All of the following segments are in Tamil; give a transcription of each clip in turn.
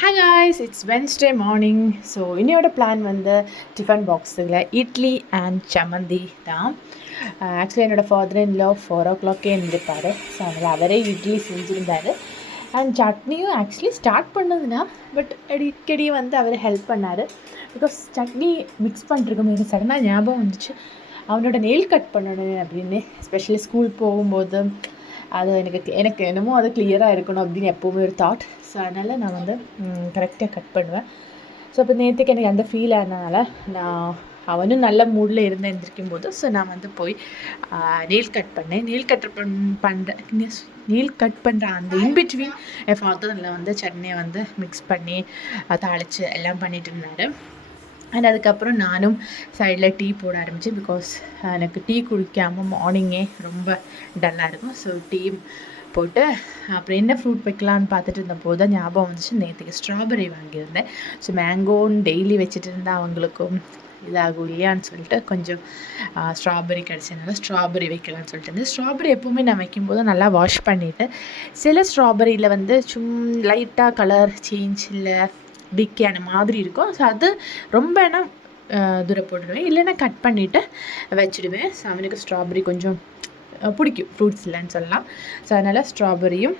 Hi guys, it's Wednesday morning. So இன்னையோட பிளான் வந்து டிஃபன் பாக்ஸில் இட்லி அண்ட் சம்மந்தி தான். ஆக்சுவலி என்னோடய ஃபாதர் இன் லா 4 o'clock இருந்திருப்பார். ஸோ அதனால் அவரே இட்லி செஞ்சுருந்தார். அண்ட் சட்னியும் ஆக்சுவலி ஸ்டார்ட் பண்ணதுன்னா பட் அடிக்கடி வந்து அவர் ஹெல்ப் பண்ணார். பிகாஸ் சட்னி மிக்ஸ் பண்ணிருக்கோம் எனக்கு சடனாக ஞாபகம் வந்துச்சு அவனோட நெயில் கட் பண்ணணும் அப்படின்னு. எஸ்பெஷலி ஸ்கூல் போகும்போது அது எனக்கு என்னமோ அது கிளியராக இருக்கணும் அப்படின்னு எப்போவுமே ஒரு தாட். ஸோ அதனால் நான் வந்து கரெக்டாக கட் பண்ணுவேன். ஸோ அப்போ நேற்றுக்கு எனக்கு அந்த ஃபீல் ஆனதுனால நான் அவனும் நல்ல மூடில் இருந்து எழுந்திரிக்கும் போது ஸோ நான் வந்து போய் நெயில் கட் பண்ணேன். நெயில் கட் பண்ணுற அந்த இன்பிட்வீன் என் ஃபாதரில் வந்து சட்னியை வந்து மிக்ஸ் பண்ணி தாளித்து எல்லாம் பண்ணிட்டு இருந்தார். அண்ட் அதுக்கப்புறம் நானும் சைடில் டீ போட ஆரம்பித்தேன். பிகாஸ் எனக்கு டீ குடிக்காமல் மார்னிங்கே ரொம்ப டல்லாக இருக்கும். ஸோ டீ போட்டு அப்புறம் என்ன ஃப்ரூட் வைக்கலான்னு பார்த்துட்டு இருந்தபோது தான் ஞாபகம் வந்துச்சு நேற்றுக்கு ஸ்ட்ராபெரி வாங்கியிருந்தேன். ஸோ மேங்கோன்னு டெய்லி வச்சுட்டு இருந்தால் அவங்களுக்கும் இதாகும் இல்லையான்னு சொல்லிட்டு கொஞ்சம் ஸ்ட்ராபெரி கிடச்சதுனால ஸ்ட்ராபெரி வைக்கலான்னு சொல்லிட்டு இருந்தேன். ஸ்ட்ராபெரி எப்போவுமே நான் வைக்கும்போது நல்லா வாஷ் பண்ணிவிட்டு சில ஸ்ட்ராபெரியில் வந்து லைட்டாக கலர் சேஞ்ச் இல்லை பிக்கான மாதிரி இருக்கும். ஸோ அது ரொம்பனா தூர போட்டுடுவேன், இல்லைன்னா கட் பண்ணிவிட்டு வச்சுடுவேன். ஸோ அவனுக்கு ஸ்ட்ராபெரி கொஞ்சம் பிடிக்கும், ஃப்ரூட்ஸ் இல்லைன்னு சொல்லலாம். ஸோ அதனால் ஸ்ட்ராபெரியும்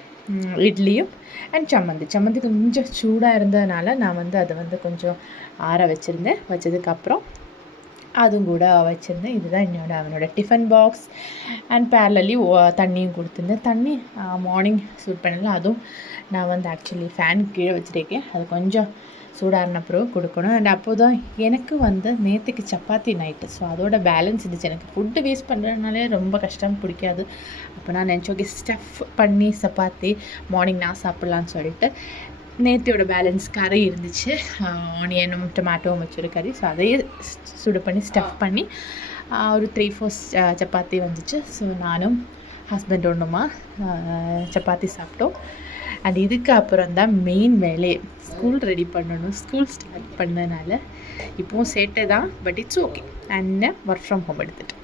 இட்லியும் அண்ட் சம்மந்தி கொஞ்சம் சூடாக இருந்ததுனால நான் வந்து அதை வந்து கொஞ்சம் ஆற வச்சுருந்தேன். வச்சதுக்கப்புறம் அதுவும் கூட வச்சுருந்தேன். இதுதான் அவனோட டிஃபன் பாக்ஸ். அண்ட் பேரலி தண்ணியும் கொடுத்துருந்தேன். தண்ணி மார்னிங் சூட் பண்ணல, அதுவும் நான் வந்து ஆக்சுவலி ஃபேன் கீழே வச்சுருக்கேன். அது கொஞ்சம் சூடான அப்புறம் கொடுக்கணும். அண்ட் அப்போ தான் எனக்கு வந்து நேற்றுக்கு சப்பாத்தி நைட்டு. ஸோ அதோட பேலன்ஸ் இருந்துச்சு. எனக்கு ஃபுட்டு வேஸ்ட் பண்ணுறதுனாலே ரொம்ப கஷ்டம், பிடிக்காது. அப்போ நான் நினச்சோக்கே ஸ்டஃப் பண்ணி சப்பாத்தி மார்னிங் நான் சாப்பிட்லான்னு சொல்லிட்டு நேத்தியோட பேலன்ஸ் கறி இருந்துச்சு, ஆனியனும் டொமேட்டோவும் வச்சுரு கறி. ஸோ அதையே சுடு பண்ணி ஸ்டஃப் பண்ணி ஒரு 3-4 சப்பாத்தி வந்துச்சு. ஸோ நானும் ஹஸ்பண்ட் ஒன்றுமா சப்பாத்தி சாப்பிட்டோம். அண்ட் இதுக்கு அப்புறம் தான் மெயின் வேலையே ஸ்கூல் ரெடி பண்ணணும். ஸ்கூல் ஸ்டார்ட் பண்ணதுனால இப்போவும் சேட்டை தான், but it's okay. And work from home எடுத்துகிட்டு